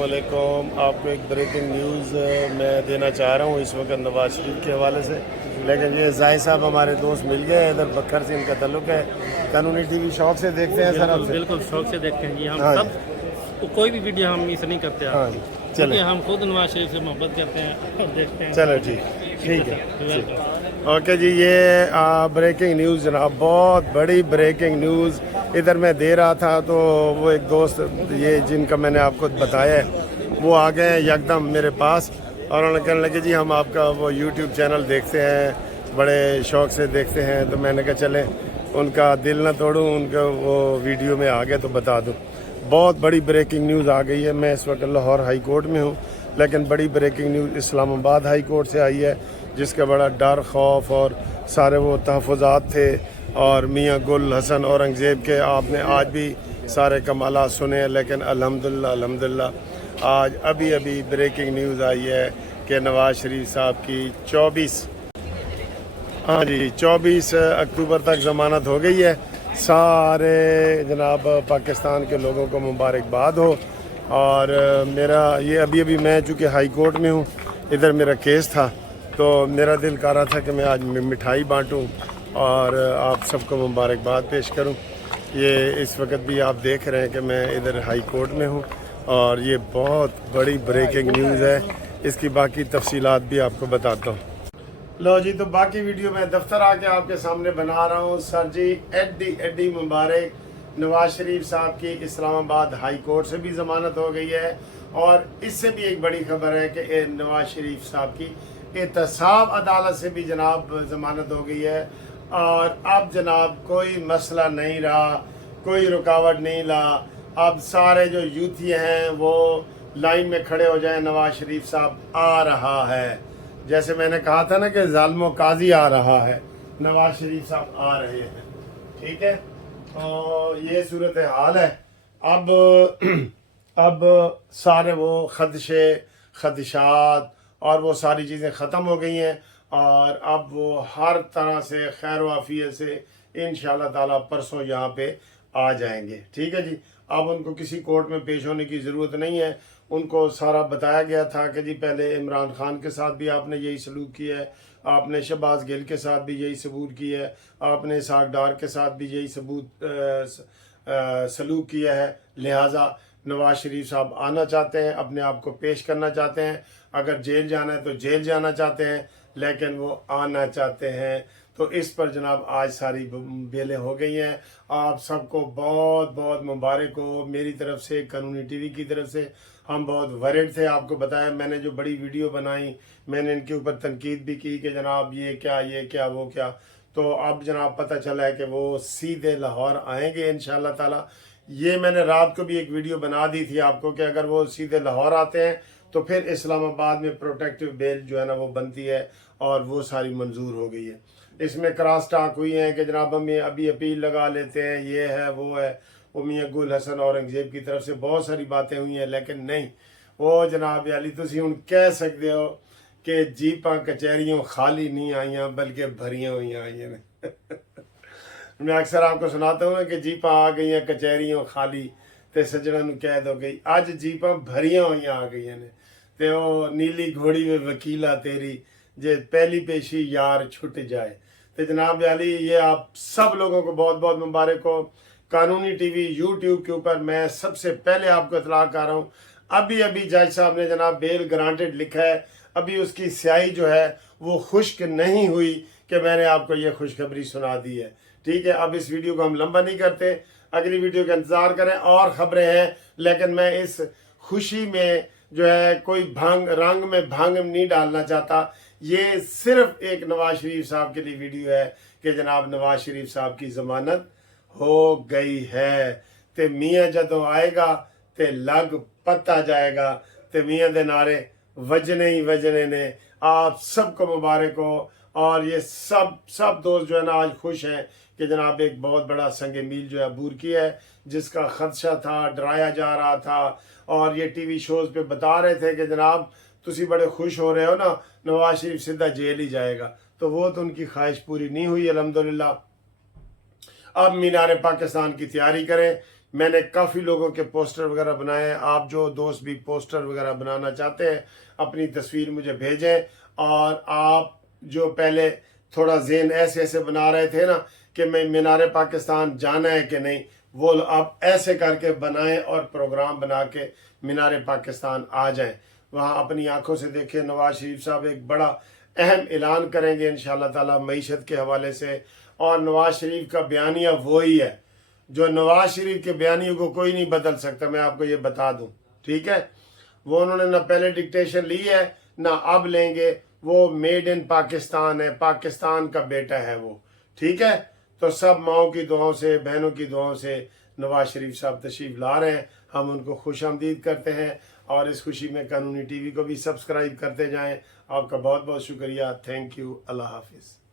वालेकुम। आपको एक ब्रेकिंग न्यूज़ मैं देना चाह रहा हूँ इस वक्त नवाज शरीफ के हवाले से। लेकिन ये जाहिद साहब हमारे दोस्त मिल गए, इधर बखर से इनका ताल्लुक है। कानूनी टीवी शौक से देखते हैं सर आपसे? बिल्कुल शौक से देखते हैं जी। हम हाँ सब कोई भी वीडियो हम मिस नहीं करते हाँ आपकी, जी, क्योंकि चले हम खुद नवाज शरीफ से मोहब्बत करते हैं और देखते हैं। चलो ठीक है। वेलकम। ओके जी, ये ब्रेकिंग न्यूज़ जनाब, बहुत बड़ी ब्रेकिंग न्यूज़ इधर मैं दे रहा था तो वो एक दोस्त ये जिनका मैंने आपको बताया है वो आ गए यकदम मेरे पास और उन्होंने कहने लगे जी हम आपका वो यूट्यूब चैनल देखते हैं, बड़े शौक से देखते हैं। तो मैंने कहा चलें उनका दिल ना तोड़ूं, उनका वो वीडियो में आ गए तो बता दूं। बहुत बड़ी ब्रेकिंग न्यूज़ आ गई है। मैं इस वक्त लाहौर हाई कोर्ट में हूँ, लेकिन बड़ी breaking news Islamabad high court से आई है, जिसका बड़ा डर खौफ और सारे वो तहफ़्फ़ुज़ात थे। और मियाँ गुल हसन औरंगज़ेब के आपने आज भी सारे कमालात सुने हैं, लेकिन अल्हम्दुलिल्लाह आज अभी अभी ब्रेकिंग न्यूज़ आई है कि नवाज़ शरीफ साहब की 24 अक्टूबर तक ज़मानत हो गई है। सारे जनाब पाकिस्तान के लोगों को मुबारकबाद हो। और मेरा ये अभी मैं चूँकि हाई कोर्ट में हूँ, इधर मेरा केस था, तो मेरा दिल कर रहा था कि मैं आज मिठाई बांटूँ और आप सबको मुबारकबाद पेश करूँ। ये इस वक्त भी आप देख रहे हैं कि मैं इधर हाई कोर्ट में हूँ और ये बहुत बड़ी ब्रेकिंग न्यूज़ है। इसकी बाकी तफसीलात भी आपको बताता हूँ। लो जी, तो बाकी वीडियो मैं दफ्तर आके आपके सामने बना रहा हूँ। सर जी एडी मुबारक, नवाज शरीफ साहब की इस्लामाबाद हाई कोर्ट से भी ज़मानत हो गई है और इससे भी एक बड़ी खबर है कि नवाज शरीफ साहब की एहतसाब अदालत से भी जनाब ज़मानत हो गई है। और अब जनाब कोई मसला नहीं रहा, कोई रुकावट नहीं रहा। अब सारे जो यूथी हैं वो लाइन में खड़े हो जाएं, नवाज शरीफ साहब आ रहा है। जैसे मैंने कहा था ना कि जालिमो काजी आ रहा है, नवाज शरीफ साहब आ रहे हैं। ठीक है, तो ये सूरत हाल है। अब सारे वो खदशात और वो सारी चीज़ें ख़त्म हो गई हैं और अब वो हर तरह से खैर वाफियत से इंशाअल्लाह ताला परसों यहाँ पे आ जाएंगे। ठीक है जी, अब उनको किसी कोर्ट में पेश होने की ज़रूरत नहीं है। उनको सारा बताया गया था कि जी पहले इमरान खान के साथ भी आपने यही सलूक किया है, आपने शहबाज गिल के साथ भी यही सबूत किया है, आपने इसहाक डार के साथ भी यही सलूक किया है। लिहाजा नवाज शरीफ साहब आना चाहते हैं, अपने आप को पेश करना चाहते हैं। अगर जेल जाना है तो जेल जाना चाहते हैं, लेकिन वो आना चाहते हैं। तो इस पर जनाब आज सारी बेलें हो गई हैं। आप सबको बहुत बहुत मुबारक हो मेरी तरफ से, कानूनी टीवी की तरफ से। हम बहुत वरिड थे, आपको बताया मैंने जो बड़ी वीडियो बनाई, मैंने इनके ऊपर तनकीद भी की कि जनाब ये क्या वो क्या। तो अब जनाब पता चला है कि वो सीधे लाहौर आएंगे इंशाअल्लाह ताला। ये मैंने रात को भी एक वीडियो बना दी थी आपको कि अगर वो सीधे लाहौर आते हैं तो फिर इस्लामाबाद में प्रोटेक्टिव बेल जो है ना वो बनती है और वो सारी मंजूर हो गई है। इसमें क्रॉस टाक हुई है कि जनाब हम अभी अपील लगा लेते हैं, ये है वो है। वो मियाँ गुल हसन औरंगजेब की तरफ से बहुत सारी बातें हुई हैं, लेकिन नहीं, वो जनाब अली तुसी हुण कह सकते हो कि जीपां कचहरियों खाली नहीं आईयां बल्कि भरियां हुई आई ने। मैं अक्सर आपको सुनाता हूँ ना कि जीपां आ गई हैं कचहरियों खाली, ते सज्जणा नूं कह दो गई अज जीपां भरियां हुई आ गई ने। ते ओ नीली घोड़ी में वकीला तेरी, जे पहली पेशी यार छुट जाए। तो जनाब अली ये आप सब लोगों को बहुत बहुत मुबारक हो। कानूनी टीवी यूट्यूब के ऊपर मैं सबसे पहले आपको इतला कर रहा हूँ, अभी जज साहब ने जनाब बेल ग्रांटेड लिखा है। अभी उसकी स्याही जो है वो खुश्क नहीं हुई कि मैंने आपको ये खुशखबरी सुना दी है। ठीक है, अब इस वीडियो को हम लंबा नहीं करते, अगली वीडियो का इंतज़ार करें। और ख़बरें हैं, लेकिन मैं इस खुशी में जो है कोई रंग में भांग नहीं डालना चाहता। ये सिर्फ एक नवाज शरीफ साहब के लिए वीडियो है कि जनाब नवाज शरीफ साहब की ज़मानत हो गई है। ते मियाँ जदों आएगा ते लग पता जाएगा, ते मियाँ दे नारे वजने ही वजने ने। आप सबको मुबारक हो। और ये सब दोस्त जो है ना आज खुश हैं कि जनाब एक बहुत बड़ा संग मील जो है अबूर किया है, जिसका खदशा था, डराया जा रहा था और ये टीवी शोज़ पे बता रहे थे कि जनाब तुसी बड़े खुश हो रहे हो ना, नवाज शरीफ सीधा जेल ही जाएगा। तो वो तो उनकी ख्वाहिश पूरी नहीं हुई अल्हम्दुलिल्लाह। अब मीनार पाकिस्तान की तैयारी करें। मैंने काफ़ी लोगों के पोस्टर वगैरह बनाए हैं। आप जो दोस्त भी पोस्टर वगैरह बनाना चाहते हैं अपनी तस्वीर मुझे भेजें। और आप जो पहले थोड़ा ज़हन ऐसे ऐसे बना रहे थे ना कि मैं मीनार पाकिस्तान जाना है कि नहीं, वो आप ऐसे करके बनाएं और प्रोग्राम बना के मीनार पाकिस्तान आ जाएं। वहाँ अपनी आंखों से देखें। नवाज शरीफ साहब एक बड़ा अहम ऐलान करेंगे इंशाअल्लाह ताला मईशत के हवाले से। और नवाज शरीफ का बयानिया वही है जो नवाज शरीफ के बयानियों को कोई नहीं बदल सकता, मैं आपको ये बता दूं, ठीक है। वो उन्होंने ना पहले डिक्टेशन ली है ना अब लेंगे। वो मेड इन पाकिस्तान है, पाकिस्तान का बेटा है वो, ठीक है। तो सब माओं की दुआओं से, बहनों की दुआओं से नवाज शरीफ साहब तशरीफ ला रहे हैं। हम उनको खुश आमदीद करते हैं और इस खुशी में कानूनी टीवी को भी सब्सक्राइब करते जाएं। आपका बहुत बहुत शुक्रिया। Thank you. अल्लाह हाफिज़।